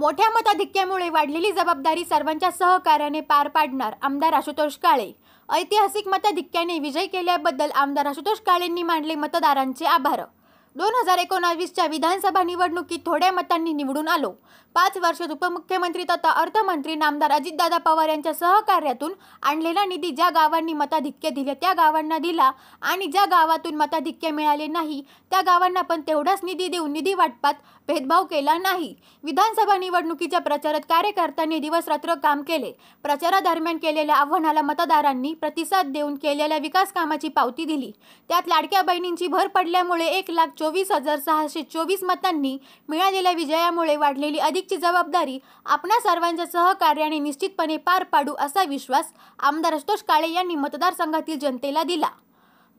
मोठ्या मताधिक्यामुळे वाढलेली जबाबदारी सर्वांच्या सहकार्याने पार पाडणार आमदार आशुतोष काळे। ऐतिहासिक मताधिक्याने विजय केल्याबद्दल आमदार आशुतोष काळेंनी मानले मतदारांचे आभार। 2019च्या विधानसभा निवडणुकीत थोड्या मतांनी निवडून आलो। 5 वर्षात उपमुख्यमंत्री तथा अर्थमंत्री नामदार अजितदादा पवार यांच्या सहकार्यातून आणलेला निधी ज्या गावांनी मताधिक्य दिले त्या गावांना दिला आणि ज्या गावातून मताधिक्य मिळाले नाही त्या गावांना पण तेवढाच निधी देऊन निधी वाटपात भेदभाव केला नाही। विधानसभा निवडणुकीच्या प्रचारात कार्यकर्त्यांनी दिवसरात्र काम केले। प्रचारादरम्यान केलेल्या आव्हानाला मतदारांनी प्रतिसाद देऊन केलेल्या विकास कामाची पावती दिली। त्यात लाडक्या बहिणींची भर पडल्यामुळे 1,24,624 मतांनी मिळालेल्या विजयामुळे वाढलेली अधिकची जबाबदारी आपणा सर्वांच्या सहकार्याने निश्चितपणे पार पाडू असा विश्वास आमदार आशुतोष काळे यांनी मतदारसंघातील जनतेला दिला।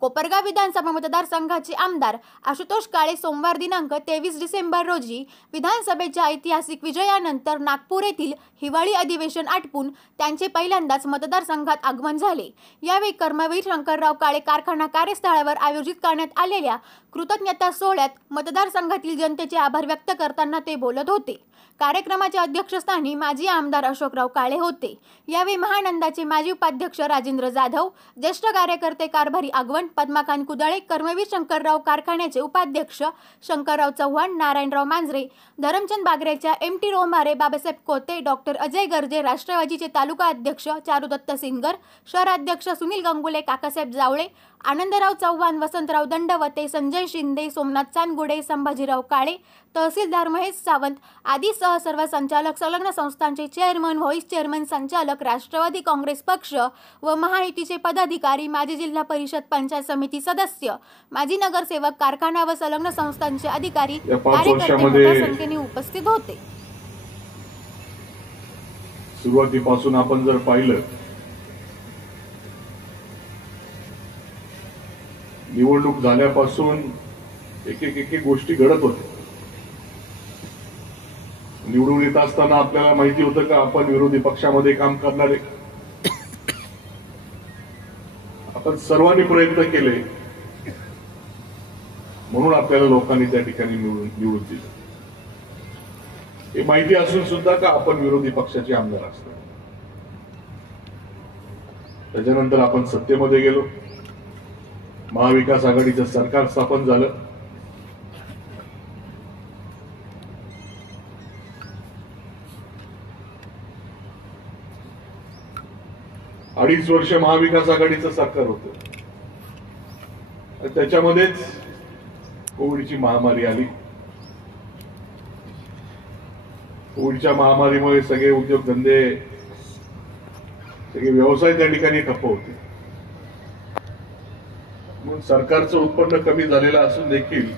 कोपरगाव विधानसभा मतदारसंघाचे आमदार आशुतोष काळे सोमवार दिनांक 23 डिसेंबर रोजी विधानसभेच्या ऐतिहासिक विजयानंतर नागपूर येथील हिवाळी अधिवेशन आटपून त्यांचे पहिल्यांदाच मतदारसंघात आगमन झाले। यावेळी कर्मवीर शंकरराव काळे कारखाना कार्यस्थळावर आयोजित करण्यात आलेल्या कृतज्ञता सोहळ्यात मतदारसंघातील जनतेचे आभार व्यक्त करताना ते बोलत होते। कार्यक्रमाच्या अध्यक्षस्थानी माजी आमदार अशोकराव काळे होते। यावेळी महानंदाचे माजी उपाध्यक्ष राजेंद्र जाधव, ज्येष्ठ कार्यकर्ते कारभारी आगवण, पद्माकांत कुदळे, कर्मवीर शंकरराव कारखान्याचे उपाध्यक्ष शंकरराव चव्हाण, नारायणराव मांजरे, धरमचंद बागरेच्या MT रोमारे, बाबासाहेब कोते, डॉक्टर अजय गर्जे, राष्ट्रवादीचे तालुका अध्यक्ष चारुदत्त सिंगर, शहराध्यक्ष सुनील गंगुले, काकासाहेब जावळे, आनंदराव चव्हाण, वसंतराव दंडवते, संजय शिंदे, सोमनाथ चांदगुडे, संभाजीराव काळे, तहसीलदार महेश सावंत आदीसह सर्व संचालक, संलग्न संस्थांचे चेअरमन, व्हाईस चेअरमन, संचालक, राष्ट्रवादी काँग्रेस पक्ष व महायुतीचे पदाधिकारी, माजी जिल्हा परिषद पंचायत समिती सदस्य, माजी नगरसेवक, कारखाना व संलग्न संस्थांचे अधिकारी, कार्यकर्ते मोठ्या संख्येने उपस्थित होते। सुरुवातीपासून आपण जर पाहिलं, निवडणूक झाल्यापासून एक गोष्टी घडत होत्या। निवडून येत असताना आपल्याला माहिती होतं का आपण विरोधी पक्षामध्ये काम करणारे, आपण सर्वांनी प्रयत्न केले म्हणून आपल्याला लोकांनी त्या ठिकाणी निवडून दिलं। हे माहिती असून सुद्धा का आपण विरोधी पक्षाचे आमदार असतो। त्याच्यानंतर आपण सत्तेमध्ये गेलो, महाविकास आघाडीचं सरकार स्थापन झालं। अडीच वर्ष महाविकास आघाडीचं सरकार होतं, त्याच्यामध्येच कोविडची महामारी आली। कोविडच्या महामारीमुळे सगळे उद्योगधंदे, सगळे व्यवसाय त्या ठिकाणी ठप्प होते। म्हणून सरकारचं उत्पन्न कमी झालेलं असून देखील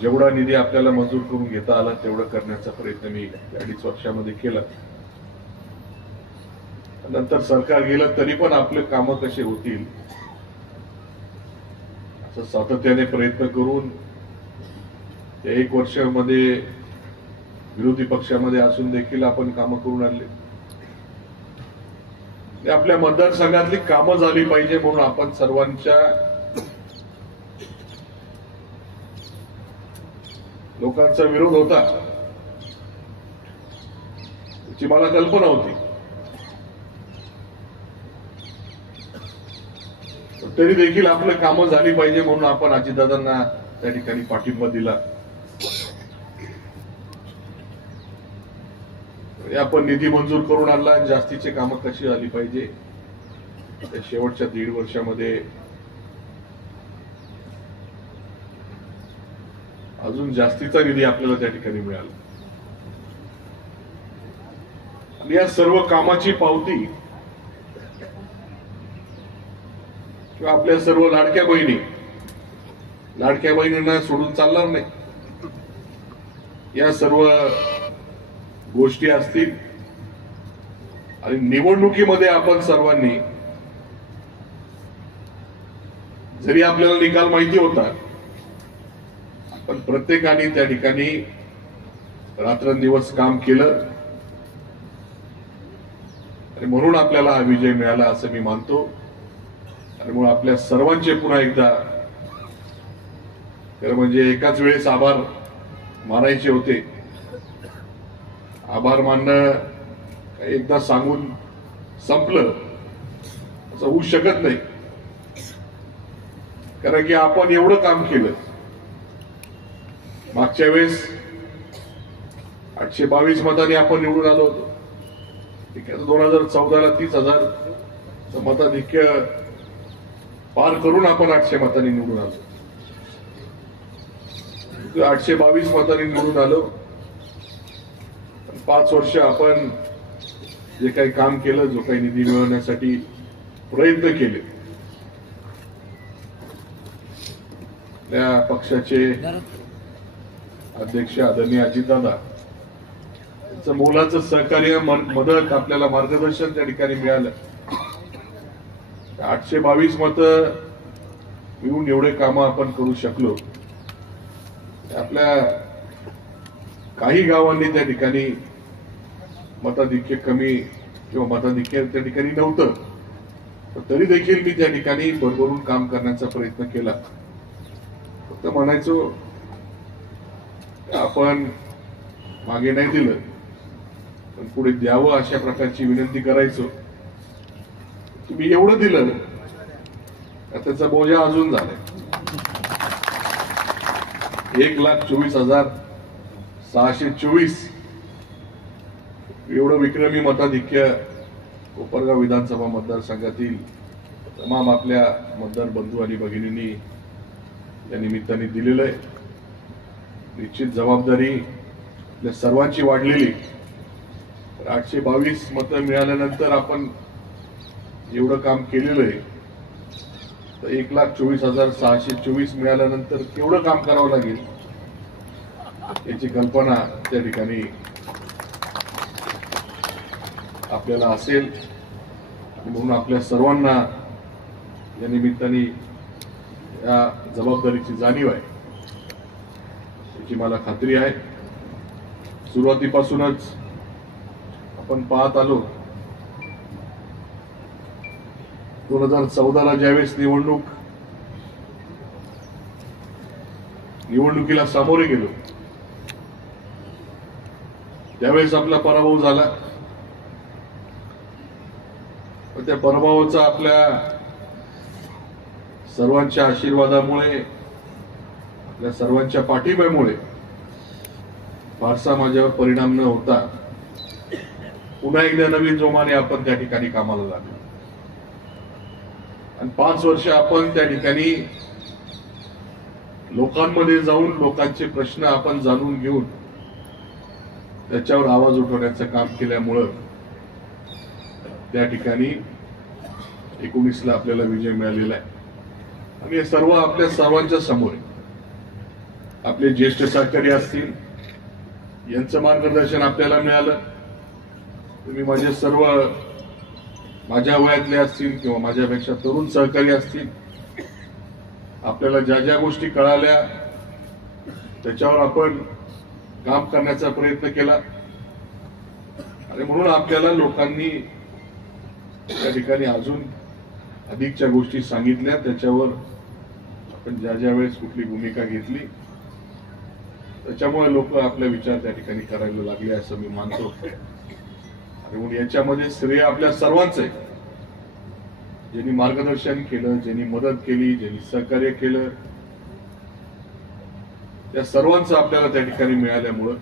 जेवढा निधी आपल्याला मंजूर करून घेता आला तेवढं करण्याचा प्रयत्न मी 2.5 वर्षामध्ये केला। नंतर सरकार गेलं तरी पण आपले कामं कसे होतील असं सातत्याने प्रयत्न करून 1 वर्षामध्ये विरोधी पक्षामध्ये असून देखील आपण कामं करून आणले। आपल्या मतदारसंघातली कामं झाली पाहिजे म्हणून आपण सर्वांच्या लोकांचा विरोध होता, याची मला कल्पना होती, तरी देखील आपलं कामं झाली पाहिजे म्हणून आपण अजितदादांना त्या ठिकाणी पाठिंबा दिला। आपण निधी मंजूर करून आणला, जास्तीचे कामं कशी झाली पाहिजे त्या शेवटच्या 1.5 वर्षामध्ये अजून जास्तीचा निधी आपल्याला त्या ठिकाणी मिळाला। आणि या सर्व कामाची पावती किंवा आपल्या सर्व लाडक्या बहिणींना सोडून चालणार नाही। या सर्व गोष्टी असतील आणि निवडणुकीमध्ये आपण सर्वांनी, जरी आपल्याला निकाल माहिती होता, पण प्रत्येकाने त्या ठिकाणी रात्रंदिवस काम केलं आणि म्हणून आपल्याला हा विजय मिळाला असं मी मानतो। आणि म्हणून आपल्या सर्वांचे पुन्हा एकदा खरं म्हणजे एकाच वेळेस आभार मानायचे होते, आभार मानणं एकदा सांगून संपलं असं होऊ शकत नाही, कारण की आपण एवढं काम केलं. मागच्या वेळेस 822 मतांनी आपण निवडून आलो होतो. ठीक आहे, 2014ला 30,000 मताधिक्य पार करून आपण 800 मतांनी निवडून आलो. 822 मतांनी निवडून आलो. 5 वर्ष आपण जे काही काम केलं, जो काही निधी मिळवण्यासाठी प्रयत्न केले, त्या पक्षाचे अध्यक्ष आदरणीय अजितदादा यांचं मोलाचं सहकार्य, मदत, आपल्याला मार्गदर्शन त्या ठिकाणी मिळालं. 822 मतं मिळून एवढे कामं आपण करू शकलो. आपल्या काही गावांनी त्या ठिकाणी मताधिक्य कमी किंवा मताधिक्य त्या ठिकाणी नव्हतं, तरी देखील मी त्या ठिकाणी भरभरून काम करण्याचा प्रयत्न केला. फक्त म्हणायचो आपण मागे नाही दिलं, पण पुढे द्यावं अशा प्रकारची विनंती करायचो. तुम्ही एवढं दिलं त्याचा बोजा अजून झालाय. 1,24,624 एवढं विक्रमी मताधिक्य कोपरगाव विधानसभा मतदारसंघातील तमाम आपल्या मतदार बंधू आणि भगिनींनी या निमित्ताने दिलेलं आहे. निश्चित जबाबदारी आपल्या सर्वांची वाढलेली. 822 मतं मिळाल्यानंतर आपण एवढं काम केलेलं आहे, तर 1,24,624 मिळाल्यानंतर केवढं काम करावं लागेल याची कल्पना त्या ठिकाणी आपल्याला असेल. म्हणून आपल्या सर्वांना या निमित्ताने या जबाबदारीची जाणीव आहे याची मला खात्री आहे. सुरुवातीपासूनच आपण पाहत आलो, 2014ला ज्यावेळेस निवडणुकीला सामोरे गेलो, त्यावेळेस आपला पराभव झाला. पण त्या पराभवाचा आपल्या सर्वांच्या आशीर्वादामुळे, आपल्या सर्वांच्या पाठिंब्यामुळे फारसा माझ्यावर परिणाम न होता पुन्हा एकदा नवीन जोमाने आपण त्या ठिकाणी कामाला लागलो. आणि 5 वर्ष आपण त्या ठिकाणी लोकांमध्ये जाऊन लोकांचे प्रश्न आपण जाणून घेऊन त्याच्यावर आवाज उठवण्याचं काम केल्यामुळं त्या ठिकाणी 19ला आपल्याला विजय मिळालेला आहे. आणि हे सर्व आपल्या सर्वांच्या समोर आहे. आपले ज्येष्ठ सहकारी असतील, यांचं मार्गदर्शन आपल्याला मिळालं. तुम्ही माझे सर्व माझ्या वयातले असतील किंवा माझ्यापेक्षा तरुण सहकारी असतील, आपल्याला ज्या ज्या गोष्टी कळाल्या त्याच्यावर आपण काम करण्याचा प्रयत्न केला. आणि म्हणून आपल्याला लोकांनी त्या ठिकाणी अजून अधिकच्या गोष्टी सांगितल्या, त्याच्यावर आपण ज्या ज्या वेळेस कुठली भूमिका घेतली त्याच्यामुळे लोक आपले विचार त्या ठिकाणी करायला लागले असं मी मानतो. आणि म्हणून याच्यामध्ये श्रेय आपल्या सर्वांचं आहे. ज्यांनी मार्गदर्शन केलं, ज्यांनी मदत केली, ज्यांनी सहकार्य केलं, त्या सर्वांचं आपल्याला त्या ठिकाणी मिळाल्यामुळं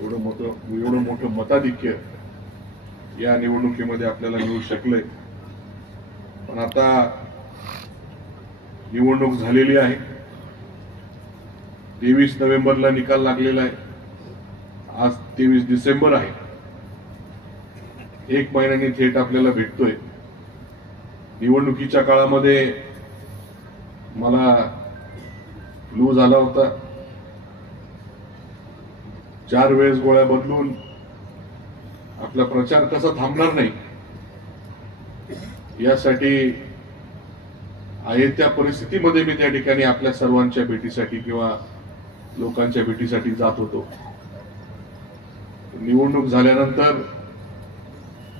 एवढं मोठं मताधिक्य या निवडणुकीमध्ये आपल्याला मिळू शकलंय. पण आता निवडणूक झालेली आहे. 23 नोव्हेंबरला निकाल लागलेला आहे. आज 23 डिसेंबर आहे. 1 महिन्याने थेट आपल्याला भेटतोय. निवडणुकीच्या काळामध्ये मला फ्लू झाला होता. 4 वेळेस गोळ्या बदलून आपला प्रचार कसा थांबणार नाही यासाठी आहे त्या परिस्थितीमध्ये मी त्या ठिकाणी आपल्या सर्वांच्या भेटीसाठी किंवा लोकांच्या भेटीसाठी जात होतो. निवडणूक झाल्यानंतर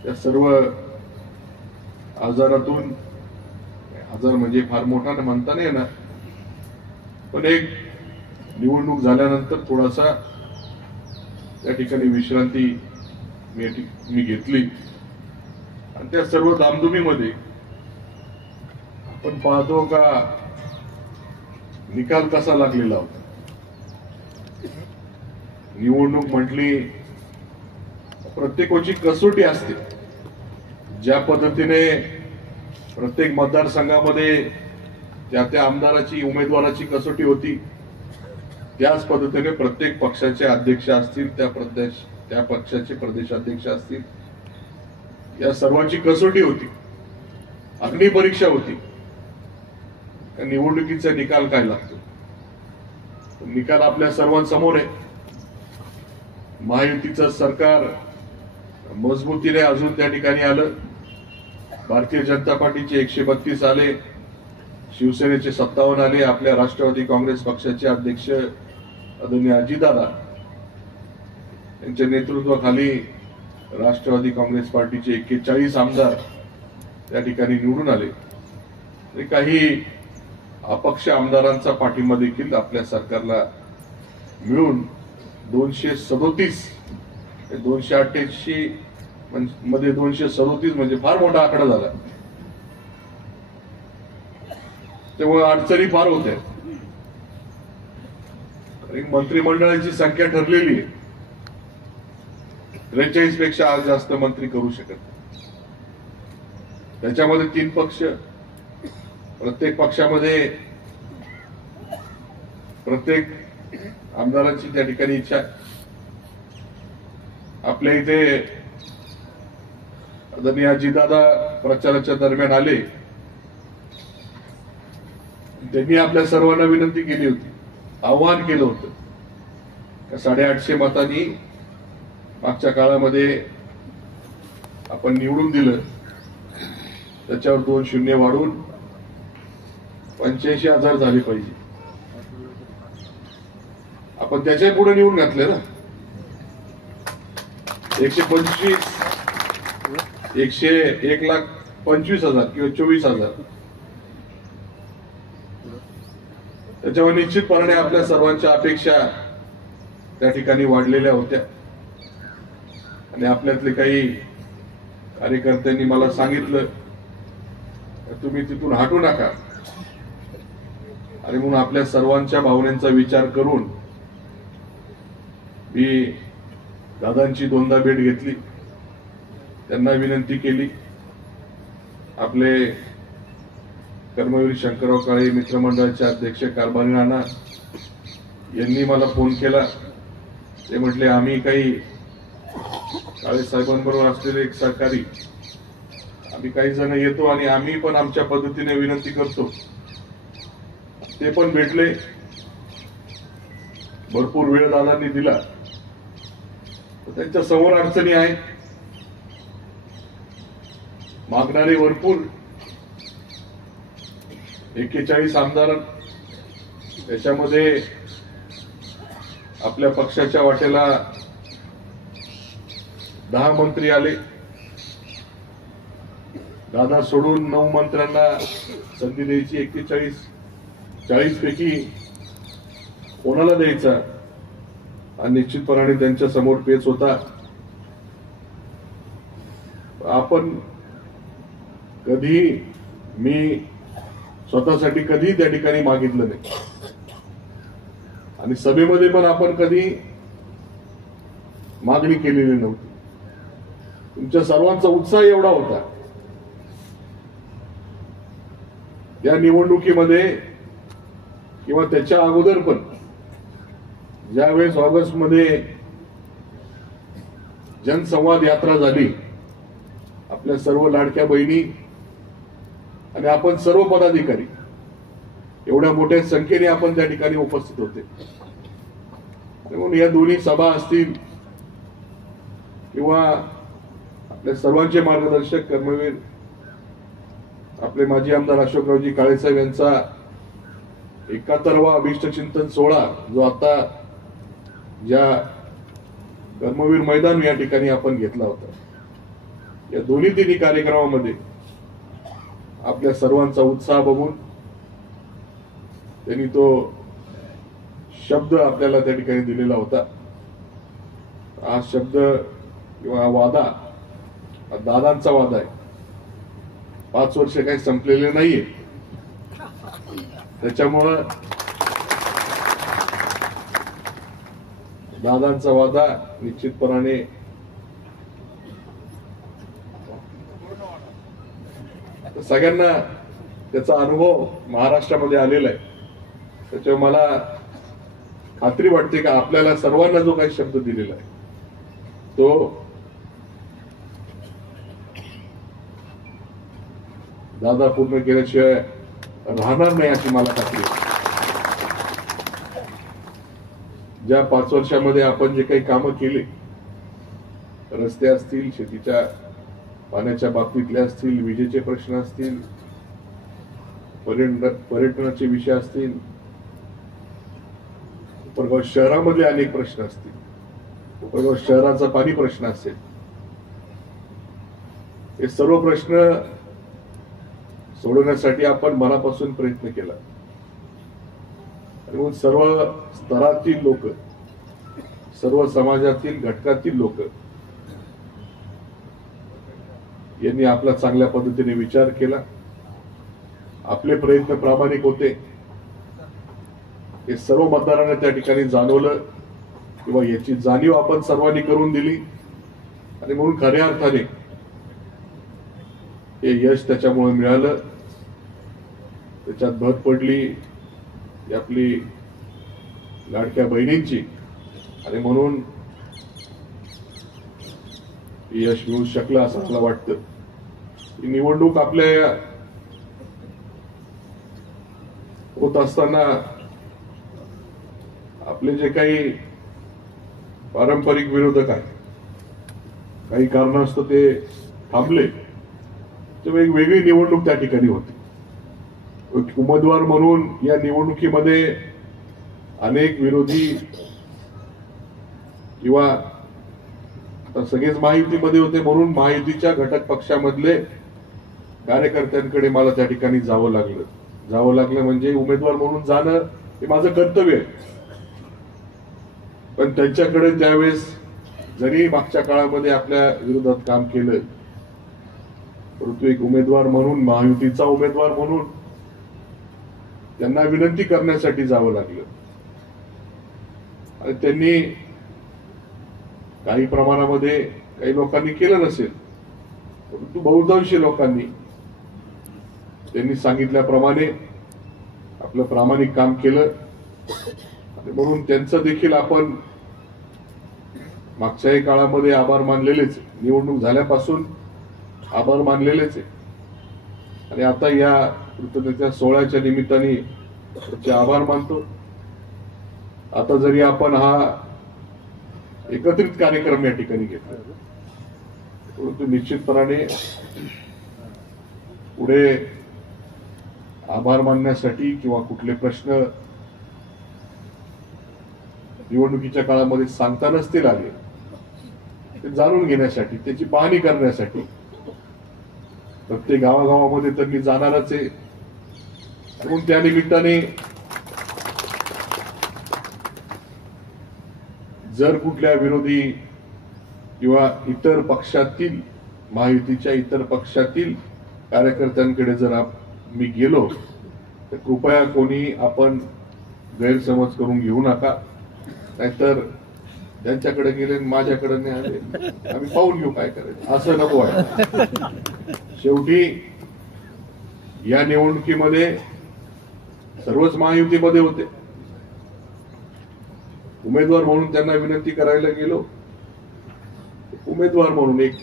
त्या सर्व आजारातून, आजार म्हणजे फार मोठा म्हणता नाही येणार, पण एक निवडणूक झाल्यानंतर थोडासा त्या ठिकाणी विश्रांती मी घेतली आणि त्या सर्व धामधुमीमध्ये आपण पाहतो का निकाल कसा लागलेला होता. निवडणूक म्हटली प्रत्येकाची कसोटी असते. ज्या पद्धतीने प्रत्येक मतदारसंघामध्ये त्या आमदाराची उमेदवाराची कसोटी होती, त्याच पद्धतीने प्रत्येक पक्षाचे अध्यक्ष असतील, त्या पक्षाचे प्रदेशाध्यक्ष असतील, या सर्वांची कसोटी होती, अग्निपरीक्षा होती. निवडणुकीचा निकाल काय लागतो. निकाल आपल्या सर्वांसमोर आहे. महायुतीचं सरकार मजबूतीने अजून त्या ठिकाणी आलं. भारतीय जनता पार्टीचे 132 आले, शिवसेनेचे 57 आले, आपल्या राष्ट्रवादी काँग्रेस पक्षाचे अध्यक्ष आदरणीय अजितदादा यांच्या नेतृत्वाखाली राष्ट्रवादी काँग्रेस पार्टीचे 41 आमदार त्या ठिकाणी निवडून आले. काही अपक्ष आमदारांचा पाठिंबा देखील आपल्या सरकारला मिळून 237 288 मध्ये 237 म्हणजे फार मोठा आकडा झाला. तेव्हा अडचणी फार होत्या. मंत्रिमंडळाची संख्या ठरलेली आहे. 43 पेक्षा आज जास्त मंत्री करू शकत नाही. त्याच्यामध्ये 3 पक्ष, प्रत्येक पक्षामध्ये प्रत्येक आमदारांची त्या ठिकाणी इच्छा. आपल्या इथे आदरणीय अजितदादा प्रचाराच्या दरम्यान आले. त्यांनी आपल्या सर्वांना विनंती केली होती, आव्हान केलं होतं, 850 मतांनी मागच्या काळामध्ये आपण निवडून दिलं, त्याच्यावर 2 शून्य वाढून 85,000 झाले पाहिजे. आपण त्याच्याही पुढे निवडून घातले ना. 125 1,25,000 किंवा 24,000. त्याच्यावर निश्चितपणे आपल्या सर्वांच्या अपेक्षा त्या ठिकाणी वाढलेल्या होत्या. आणि आपल्यातले काही कार्यकर्त्यांनी मला सांगितलं, तुम्ही तिथून हटू नका. आणि म्हणून आपल्या सर्वांच्या भावनेचा विचार करून मी दादांची 2दा भेट घेतली. त्यांना विनंती केली. आपले कर्मवीर शंकरराव काळे मित्रमंडळाचे अध्यक्ष कारभारी नाना यांनी मला फोन केला. ते म्हटले, आम्ही काही काळे साहेबांबरोबर असलेले एक सहकारी, आम्ही काही जण येतो आणि आम्ही पण आमच्या पद्धतीने विनंती करतो. ते पण भेटले. भरपूर वेळ दादांनी दिला. त्यांच्या समोर अडचणी आहेत, मागणारे भरपूर. 41 आमदार, त्याच्यामध्ये आपल्या पक्षाच्या वाटेला 10 मंत्री आले. दादा सोडून 9 मंत्र्यांना संधी द्यायची. 40 पैकी कोणाला द्यायचा हा निश्चितपणाने त्यांच्या समोर पेच होता. आपण कधी, मी स्वतःसाठी कधी त्या ठिकाणी मागितलं नाही. आणि सभेमध्ये पण आपण कधी मागणी केलेली नव्हती. तुमच्या सर्वांचा उत्साह एवढा होता. या निवडणुकीमध्ये किंवा त्याच्या अगोदर पण ज्यावेळेस ऑगस्टमध्ये जनसंवाद यात्रा झाली, आपल्या सर्व लाडक्या बहिणी आणि आपण सर्व पदाधिकारी एवढ्या मोठ्या संख्येने आपण त्या ठिकाणी उपस्थित होते. म्हणून या दोन्ही सभा असतील किंवा आपल्या सर्वांचे मार्गदर्शक कर्मवीर आपले माजी आमदार अशोकरावजी काळेसाहेब यांचा 71वा अभिष्टचिंतन सोहळा, जो आता ज्या कर्मवीर मैदान या ठिकाणी आपण घेतला होता, या दोन्ही तिन्ही कार्यक्रमामध्ये आपल्या सर्वांचा उत्साह बघून त्यांनी तो शब्द आपल्याला त्या ठिकाणी दिलेला होता. हा शब्द किंवा हा वादा हा दादांचा वादा आहे. 5 वर्ष काही संपलेले नाहीये. त्याच्यामुळं दादांचा वादा निश्चितपणाने सगळ्यांना त्याचा अनुभव महाराष्ट्रामध्ये आलेला आहे. त्याच्यामुळे मला खात्री वाटते का आपल्याला सर्वांना जो काही शब्द दिलेला आहे तो दादा पूर्ण केल्याशिवाय राहणार नाही अशी मला खात्री आहे. ज्या 5 वर्षामध्ये आपण जे काही कामं केले, रस्ते असतील, शेतीच्या पाण्याच्या बाबतीतले असतील, विजेचे प्रश्न असतील, पर्यटनाचे विषय असतील, उपरगाव शहरामध्ये अनेक प्रश्न असतील, उपरगाव शहराचा पाणी प्रश्न असेल, हे सर्व प्रश्न सोडवण्यासाठी आपण मनापासून प्रयत्न केला. आणि सर्व स्तरातील लोक, सर्व समाजातील घटकातील लोक यांनी आपला चांगल्या पद्धतीने विचार केला. आपले प्रयत्न प्रामाणिक होते हे सर्व मतदारांना त्या ठिकाणी जाणवलं किंवा याची जाणीव आपण सर्वांनी करून दिली. आणि म्हणून खऱ्या अर्थाने हे यश त्याच्यामुळे मिळालं. त्याच्यात भर पडली आपली लाडक्या बहिणींची. आणि म्हणून यश मिळू शकलं असं मला वाटतं. ही निवडणूक आपल्या होत असताना आपले जे काही पारंपरिक विरोधक आहेत, काही कारणास्तव ते थांबले, तर एक वेगळी निवडणूक त्या ठिकाणी होती. उमेदवार म्हणून या निवडणुकीमध्ये अनेक विरोधी किंवा सगळेच महायुतीमध्ये होते, म्हणून महायुतीच्या घटक पक्षामधले कार्यकर्त्यांकडे मला त्या ठिकाणी जावं लागलं. म्हणजे उमेदवार म्हणून जाणं हे माझं कर्तव्य आहे. पण त्यांच्याकडे त्यावेळेस जरी मागच्या काळामध्ये आपल्या विरोधात काम केलं, परंतु एक उमेदवार म्हणून, महायुतीचा उमेदवार म्हणून त्यांना विनंती करण्यासाठी जावं लागलं. आणि त्यांनी काही प्रमाणामध्ये काही लोकांनी केलं नसेल, परंतु बहुतांशी लोकांनी त्यांनी सांगितल्याप्रमाणे आपलं प्रामाणिक काम केलं. आणि म्हणून त्यांचं देखील आपण मागच्याही काळामध्ये आभार मानलेलेच, निवडणूक झाल्यापासून आभार मानलेलेच आहे. आणि आता या कृतज्ञता सोहळ्याच्या निमित्ताने त्याचे आभार मानतो. आता जरी आपण हा एकत्रित कार्यक्रम या ठिकाणी घेतला, परंतु निश्चितपणाने पुढे आभार मानण्यासाठी किंवा कुठले प्रश्न निवडणुकीच्या काळामध्ये सांगता नसतील आले, ते जाणून घेण्यासाठी, त्याची पाहणी करण्यासाठी प्रत्येक गावागावामध्ये तर मी जाणारच आहे. म्हणून त्या निमित्ताने जर कुठल्या विरोधी किंवा इतर पक्षातील, महायुतीच्या इतर पक्षातील कार्यकर्त्यांकडे जर मी गेलो तर कृपया कोणी आपण गैरसमज करून घेऊ नका. नाहीतर त्यांच्याकडे गेले माझ्याकडे नाही आले, आम्ही पाहून घेऊ काय करायचं, असं नको आहे. शेवटी या निवडणुकीमध्ये सर्वच महायुतीमध्ये होते. उमेदवार म्हणून त्यांना विनंती करायला गेलो, उमेदवार म्हणून, एक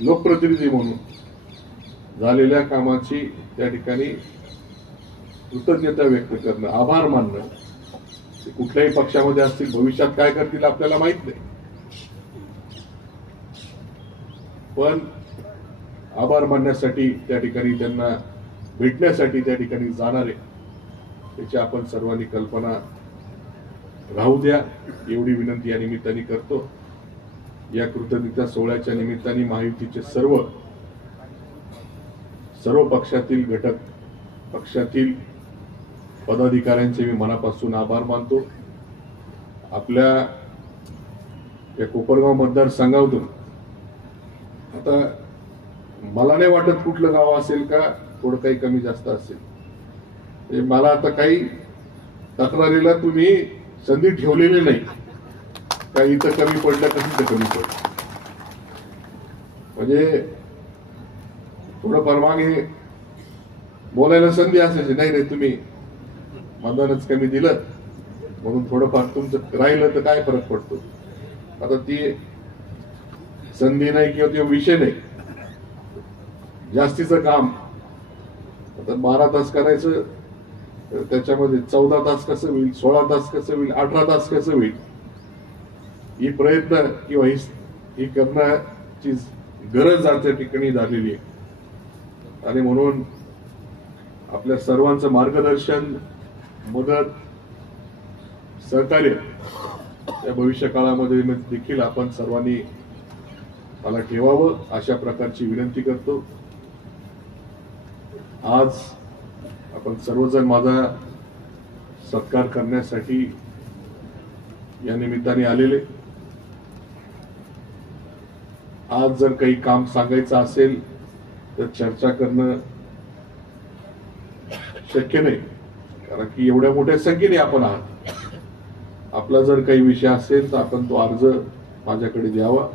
लोकप्रतिनिधी म्हणून झालेल्या कामाची त्या ठिकाणी कृतज्ञता व्यक्त करणं, आभार मानणं. कुठल्याही पक्षामध्ये असतील, भविष्यात काय करतील आपल्याला माहित नाही, पण आभार मानण्यासाठी त्या ठिकाणी, त्यांना भेटण्यासाठी त्या ठिकाणी जाणारे, त्याची आपण सर्वांनी कल्पना राहू द्या, एवढी विनंती या निमित्ताने करतो. या कृतज्ञता सोहळ्याच्या निमित्ताने महायुतीचे सर्व पक्षातील घटक पक्षातील पदाधिकाऱ्यांचे मी मनापासून आभार मानतो. आपल्या या कोपरगाव मतदारसंघातून आता मला नाही वाटत कुठलं गाव असेल का थोडं काही कमी जास्त असेल. मला आता काही तक्रारीला तुम्ही संधी ठेवलेली नाही का इथं कमी पडलं का तिथं कमी पडलं. म्हणजे थोडंफार मागे बोलायला संधी असायची, नाही नाही तुम्ही मतदानच कमी दिलं म्हणून थोडंफार तुमचं राहिलं तर काय फरक पडतो. आता ती संधी नाही किंवा तो विषय नाही. जास्तीचं काम आता 12 तास करायचं, त्याच्यामध्ये 14 तास कसं होईल, 16 तास कसं होईल, 18 तास कसं होईल, ही प्रयत्न किंवा ही करण्याची गरज आज त्या ठिकाणी झालेली आहे. आणि म्हणून आपल्या सर्वांचं मार्गदर्शन, मदत, सहकार्य या भविष्य काळामध्ये देखील आपण सर्वांनी मला ठेवावं अशा प्रकारची विनंती करतो. आज आपण सर्वजण माझा सत्कार करण्यासाठी या निमित्ताने आलेले. आज जर काही काम सांगायचं असेल तर चर्चा करणं शक्य नाही, कारण की एवढ्या मोठ्या संख्येने आपण आहात. आपला जर काही विषय असेल तर आपण तो अर्ज माझ्याकडे द्यावा.